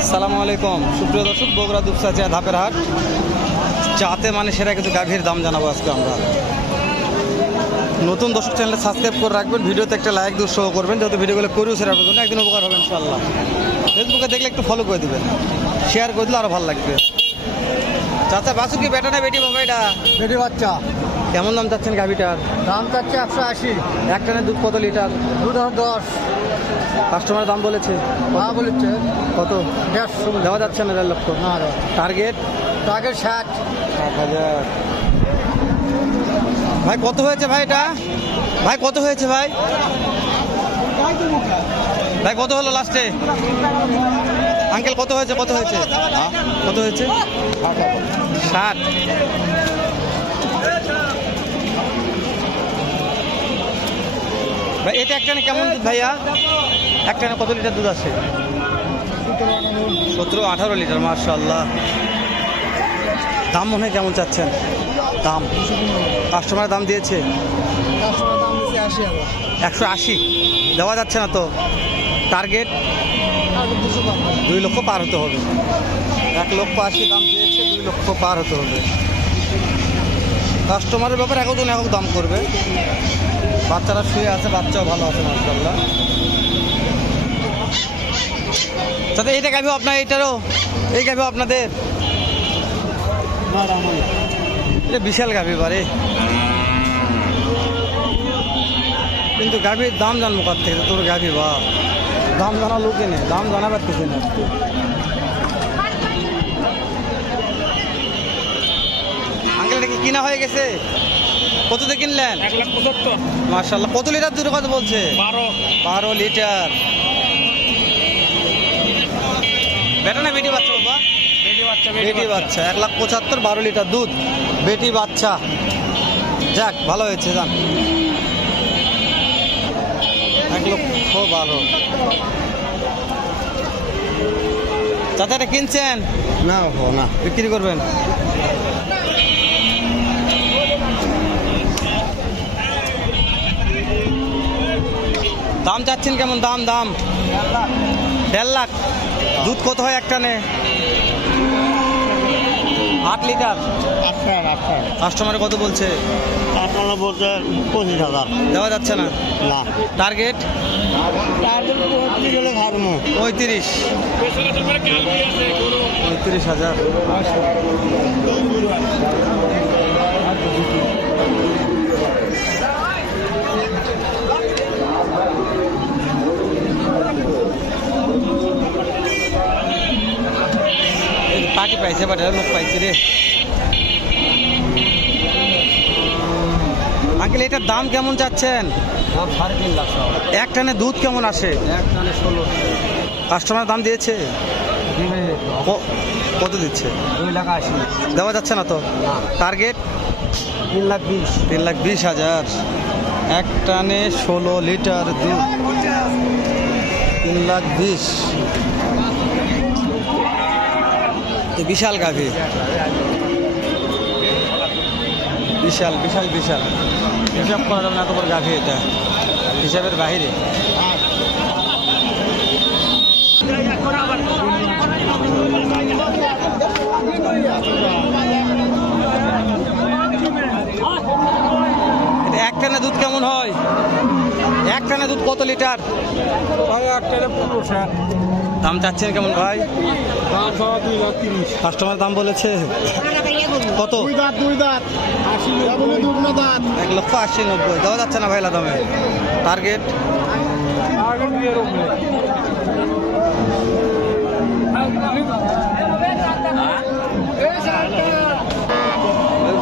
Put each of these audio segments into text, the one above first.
আসসালামু আলাইকুম সুপ্রিয় দর্শক, বগুড়া দুপচাচিয়া ধাপের হাট চাতে মানে সেরা কিছু গাভীর দাম জানাবো আজকে আমরা। নতুন দর্শক চ্যানেলে সাবস্ক্রাইব করে রাখবেন, ভিডিওতে একটা লাইক দিয়ে উৎসাহ করবেন, যেহেতু ভিডিওগুলো করিও সেরা জন্য একদিন উপকার হবে ইনশাআল্লাহ। ফেসবুকে দেখলে একটু ফলো করে দেবেন, শেয়ার করে দিলে আরও ভালো লাগবে। চাচা বাসু কি বেটা না বেটি বাবা? এটা বেটি বাচ্চা। কেমন দাম চাচ্ছেন গাভীটার? দাম চাচ্ছে 180। এক টানে দুধ কত লিটার? দুধ 10। কাস্টমার দাম বলেছে বলেছে কত? 150 দেওয়া যাচ্ছে না 1.5 লক্ষ? না। Target target 60। 60,000। ভাই কত হয়েছে ভাই এটা? ভাই কত হয়েছে ভাই? ভাই কত হলো লাস্টে? আঙ্কেল কত হয়েছে? কত হয়েছে? কত হয়েছে? 60। ভাই এটা একটানে কেমন দুধ ভাইয়া? একটানে কত লিটার দুধ আছে? 17-18 লিটার। মাশাআল্লাহ। দাম মনে হয় কেমন চাচ্ছেন? দাম কাস্টমার দাম দিয়েছে 180। দেওয়া যাচ্ছে না তো? টার্গেট 2 লক্ষ পার হতে হবে। 1,80,000 দাম দিয়েছে, 2 লক্ষ পার হতে হবে। কাস্টমারের ব্যাপারে একজন একক দাম করবে। বাচ্চারা শুয়ে আছে, বাচ্চাও ভালো আছে মাশাআল্লাহ। তাতে এইটা গাভী আপনার, এইটারও এই গাভী আপনাদের? এটা বিশাল গাভী বারে, কিন্তু গাভীর দাম জানবো কার থেকে? তোর গাভী বা দাম জানা লোকে নেই, দাম জানা পারতেছে না। আঙ্কেল এটা কি কিনা হয়ে গেছে? কততে কিনলেন? 1,75,000। মাশাআল্লাহ। কত লিটার দুধের কথা বলছে? 12 লিটার। বেটা না বেটি বাচ্চা বাবা? বেটি বাচ্চা। 1,75,000, 12 লিটার দুধ, বেটি বাচ্চা। যাক ভালো হয়েছে, যান 1,12,000। চাচা এটা কিনছেন না না, বিক্রি করবেন? দাম চাচ্ছেন কেমন? দাম 1.5 লাখ। দুধ কত হয় একটানে? 8 লিটার। 18। কাস্টমারে কত বলছে? আপনারা বলতে 25,000। দেওয়া যাচ্ছে না? না। টার্গেট টার্গেট 35 হলে খাবো। 35,000। পার্টি পাইছে, বাট লোক পাইছে রে। আঙ্কেল এটার দাম কেমন চাচ্ছেন? 3.5 লাখ। এক টানে দুধ কেমন আসে? এক টানে 16। কাস্টমার দাম দিয়েছে কত দিচ্ছে? 2,80,000। দেওয়া যাচ্ছে না তো? টার্গেট 3,20,000। 3,20,000। এক টানে 16 লিটার দুধ, 3,20,000। বিশাল গাভী, বিশাল বিশাল বিশাল। হিসাব করা যাবে না এত বড় গাভী, এটা হিসাবের বাহিরে। এক টানে দুধ কেমন হয়? এক টানে দুধ কত লিটার? 15। দাম চাচ্ছেন কেমন ভাই? 2,30,000। কাস্টমার দাম বলেছে কত? 2 দাঁত 80। দুধ না দাঁত 1,80,000-90,000। দেওয়া যাচ্ছে না ভাইলা দামে? টার্গেট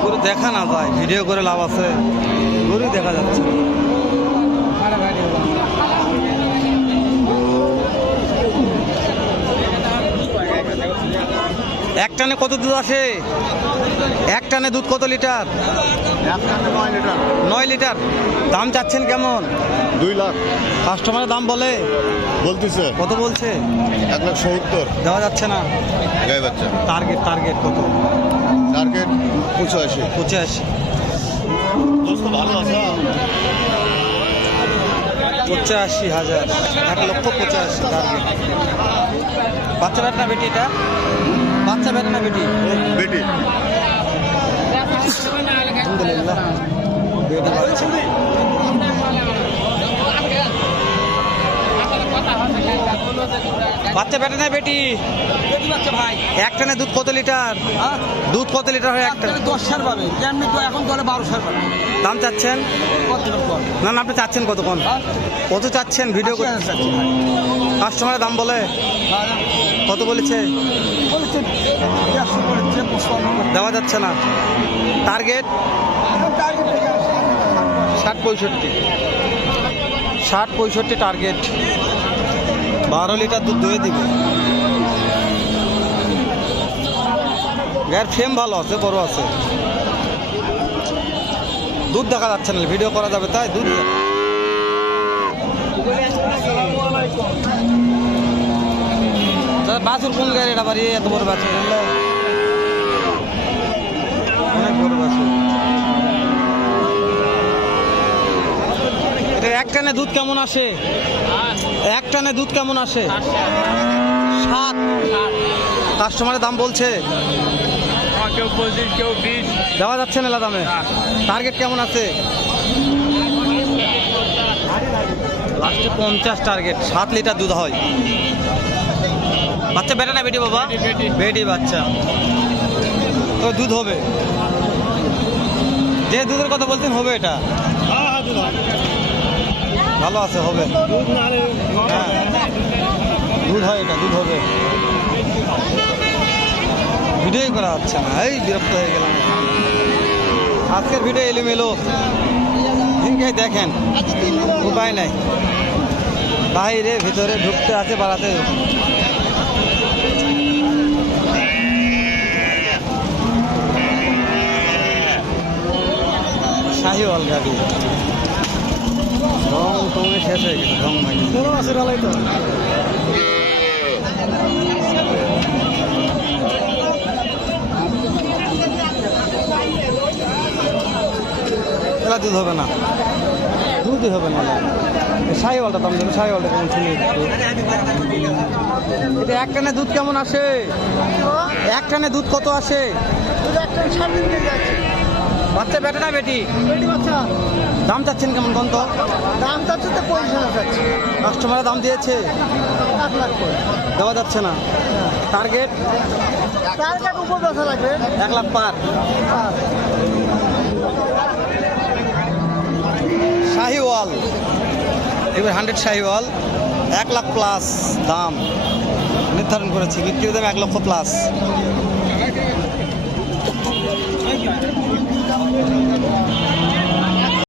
গরু দেখা না যায়, ভিডিও করে লাভ আছে? গরু দেখা যাচ্ছে। এক টানে কত দুধ আসে? এক টানে দুধ কত লিটার? 9 লিটার। 9 লিটার। দাম চাচ্ছেন কেমন? 2 লাখ। কাস্টমারের দাম বলে বলতেছে কত বলছে? 1,70,000। দেওয়া যাচ্ছে না? গাই বাচ্চা। টার্গেট কত? টার্গেট 85। 85। দোস্ত ভালো আছে। 85,000, 1,85,000 টার্গেট। বাচ্চা বেটা না বেটি এটা? বাচ্চা বেটা না বেটি? বেটি আলহামদুলিল্লাহ বেটি বাচ্চা। বাচ্চা বেটা না বেটি? ভাই এক টানে দুধ কত লিটার? দুধ কত লিটার হয় একটা? 10 সার পাবে, কেমনি তো এখন দলে 12 সার পাবে। দাম চাচ্ছেন? কত কম? না না, আপনি চাচ্ছেন কত কোন? কত চাচ্ছেন ভিডিও? 80,000 চাচ্ছি ভাই। কাস্টমারের দাম বলে কত বলেছে? বলেছে 150 বলেছে, 55 দেওয়া যাচ্ছে না। টার্গেট টার্গেট থেকে 60-65, 60-65 টার্গেট। 12 লিটার দুধ দয়ে দিবে। গায়ের ফ্রেম ভালো আছে, বড় আছে। দুধ দেখা যাচ্ছে না, ভিডিও করা যাবে তাই দুধ। বাছুর কোন গাড়ি এটা বাড়ি? এত বড় বাছুর, অনেক বড় বাছুর। এটা এক টানে দুধ কেমন আসে? এক টানে দুধ কেমন আসে? 7। কাস্টমারের দাম বলছে? কেউ 25, কেউ 20। দেওয়া যাচ্ছে না দামে? টার্গেট কেমন আছে? লাস্টে 50 টার্গেট। 7 লিটার দুধ হয়। বাচ্চা বেটা না বেটি বাবা? বেটি বাচ্চা। তো দুধ হবে, যে দুধের কথা বলতেন হবে এটা? ভালো আছে, হবে। হ্যাঁ দুধ হয়, এটা দুধ হবে। ভিডিওই করা হচ্ছে না, এই বিরক্ত হয়ে গেলাম। আজকের ভিডিও এলোমেলো, দিনকে দেখেন, উপায় নাই। বাইরে ভিতরে ঢুকতে আছে, বাড়াতে। শাহিওয়াল গাড়ি রং টঙে শেষ হয়ে গেছে, রং ভাই আছে ভালোই তো। এলা দুধ হবে না, দুধই হবে না। শাহিওয়ালটা দাম দেবে, শাহিওয়ালটা কেমন শুনি একটু। এটা এক টানে দুধ কেমন আসে? এক টানে দুধ কত আসে? বাচ্চা বেটা না বেটি? দাম চাচ্ছেন কেমন কোন? তো দাম চাচ্ছে তো 50,000 চাচ্ছে। কাস্টমারের দাম দিয়েছে? 1 লাখ করে দেওয়া যাচ্ছে না। টার্গেট টার্গেট উপর বেচা লাগবে। 1 লাখ পার। শাহিওয়াল এবার 100 শাহিওয়াল 1 লাখ প্লাস দাম নির্ধারণ করেছি। বিক্রির দাম 1 লক্ষ প্লাস।